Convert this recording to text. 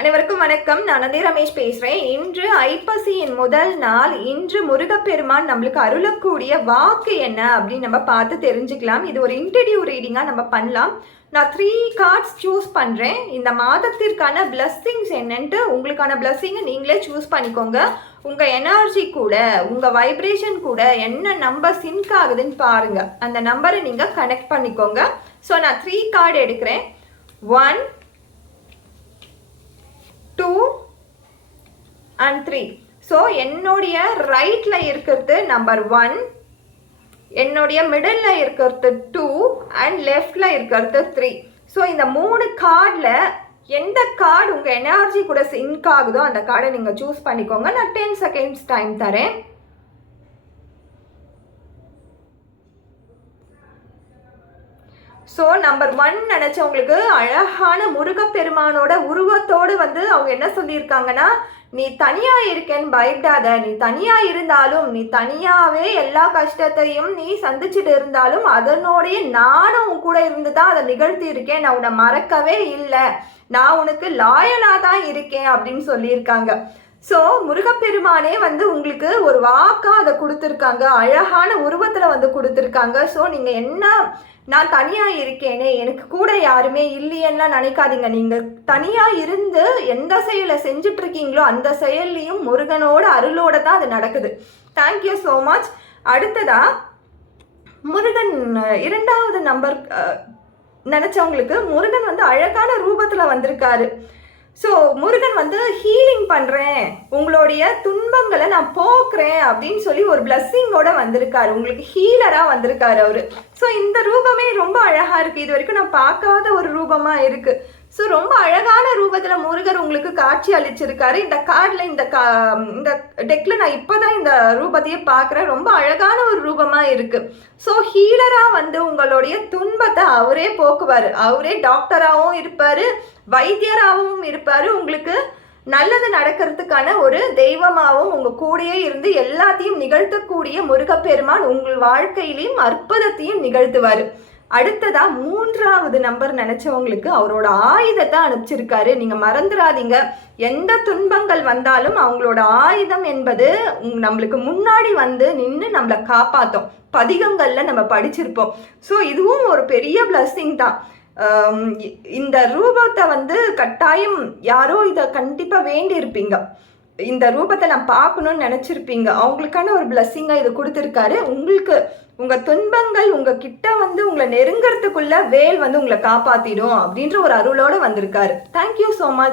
அனைவருக்கும் வணக்கம். நான் நந்தி ரமேஷ் பேசுகிறேன். இன்று ஐப்பசியின் முதல் நாள். இன்று முருகப்பெருமான் நம்மளுக்கு அருளக்கூடிய வாக்கு என்ன அப்படின்னு நம்ம பார்த்து தெரிஞ்சுக்கலாம். இது ஒரு இன்டர்வியூ ரீடிங்காக நம்ம பண்ணலாம். நான் 3 கார்ட்ஸ் சூஸ் பண்ணுறேன். இந்த மாதத்திற்கான பிளஸ்ஸிங்ஸ் என்னன்ட்டு உங்களுக்கான பிளஸ்ஸிங்கை நீங்களே சூஸ் பண்ணிக்கோங்க. உங்கள் எனர்ஜி கூட உங்கள் வைப்ரேஷன் கூட என்ன நம்பர் சிங்க் ஆகுதுன்னு பாருங்கள். அந்த நம்பரை நீங்கள் கனெக்ட் பண்ணிக்கோங்க. ஸோ நான் 3 கார்டு எடுக்கிறேன். 1 2 and 3. ஸோ என்னுடைய ரைட்ல இருக்கிறது நம்பர் 1, என்னுடைய மிடில் இருக்கிறது 2 அண்ட் லெஃப்ட்ல இருக்கிறது 3. ஸோ இந்த 3 கார்டில் எந்த கார்டு உங்கள் எனர்ஜி கூட சிங்க் ஆகுதோ அந்த கார்டை நீங்கள் சூஸ் பண்ணிக்கோங்க. நான் 10 செகண்ட்ஸ் டைம் தரேன். ஸோ நம்பர் 1 நினச்சவங்களுக்கு அழகான முருகப்பெருமானோட உருவத்தோடு அவங்க என்ன சொல்லியிருக்காங்கன்னா, நீ தனியாக இருக்கேன்னு பயப்படாத. நீ தனியாக இருந்தாலும், நீ தனியாகவே எல்லா கஷ்டத்தையும் நீ சந்திச்சுட்டு இருந்தாலும் அதனோடைய நானும் உன் கூட இருந்து தான் அதை நிகழ்த்தி இருக்கேன். நான் உன்னை மறக்கவே இல்லை. நான் உனக்கு லாயலாக தான் இருக்கேன் அப்படின்னு சொல்லியிருக்காங்க. ஸோ முருகப்பெருமானே உங்களுக்கு ஒரு வாக்காக அதை கொடுத்துருக்காங்க. அழகான உருவத்தில் கொடுத்துருக்காங்க. ஸோ நீங்கள் என்ன, நான் தனியாக இருக்கேனே, எனக்கு கூட யாருமே இல்லையெல்லாம் நினைக்காதீங்க. நீங்கள் தனியாக இருந்து எந்த செயலை செஞ்சிட்ருக்கீங்களோ அந்த செயல்லையும் முருகனோட அருளோட தான் அது நடக்குது. Thank you so much. அடுத்ததாக முருகன் 2வது நம்பர் நினச்சவங்களுக்கு முருகன் அழகான ரூபத்தில் வந்திருக்காரு. ஸோ முருகன் ஹீலிங் பண்ணுறேன், உங்களுடைய துன்பங்களை நான் போக்குறேன் அப்படின்னு சொல்லி ஒரு பிளஸ்ஸிங்கோட வந்திருக்காரு. உங்களுக்கு ஹீலராக வந்திருக்காரு அவர். ஸோ இந்த ரூபமே ரொம்ப அழகாக இருக்குது. இது வரைக்கும் நான் பார்க்காத ஒரு ரூபமாக இருக்குது. ஸோ ரொம்ப அழகான ரூபத்தில் முருகர் உங்களுக்கு காட்சி அளிச்சிருக்காரு. இந்த கார்டில் இந்த டெக்கில் நான் இப்போ தான் இந்த ரூபத்தையே பார்க்குறேன். ரொம்ப அழகான ஒரு ரூபமாக இருக்குது. ஸோ ஹீலராக உங்களுடைய துன்பத்தை அவரே போக்குவார். அவரே டாக்டராகவும் இருப்பார், வைத்தியராகவும் இருப்பார். உங்களுக்கு நல்லது நடக்கிறதுக்கான ஒரு தெய்வமாகவும் உங்கள் கூடயே இருந்து எல்லாத்தையும் நிகழ்த்தக்கூடிய முருகப்பெருமான் உங்கள் வாழ்க்கையிலையும் அற்புதத்தையும் நிகழ்த்துவார். அடுத்ததா 3வது நம்பர் நினைச்சவங்களுக்கு அவரோட ஆயுதத்தை அனுப்பிச்சிருக்காரு. நீங்க மறந்துடாதீங்க, எந்த துன்பங்கள் வந்தாலும் அவங்களோட ஆயுதம் என்பது நம்மளுக்கு முன்னாடி நின்று நம்மளை காப்பாற்றும். பதிகங்கள்ல நம்ம படிச்சிருப்போம். ஸோ இதுவும் ஒரு பெரிய பிளஸ்ஸிங் தான். இந்த ரூபத்தை கட்டாயம் யாரோ இதை கண்டிப்பாக வேண்டி இருப்பீங்க. இந்த ரூபத்தை நான் பார்க்கணும்னு நினச்சிருப்பீங்க. அவங்களுக்கான ஒரு பிளஸ்ஸிங்காக இது கொடுத்துருக்காரு. உங்களுக்கு உங்கள் துன்பங்கள் உங்ககிட்ட உங்களை நெருங்கிறதுக்குள்ள வேல் உங்களை காப்பாற்றிடும் அப்படின்ற ஒரு அருளோடு வந்திருக்காரு. Thank you so much.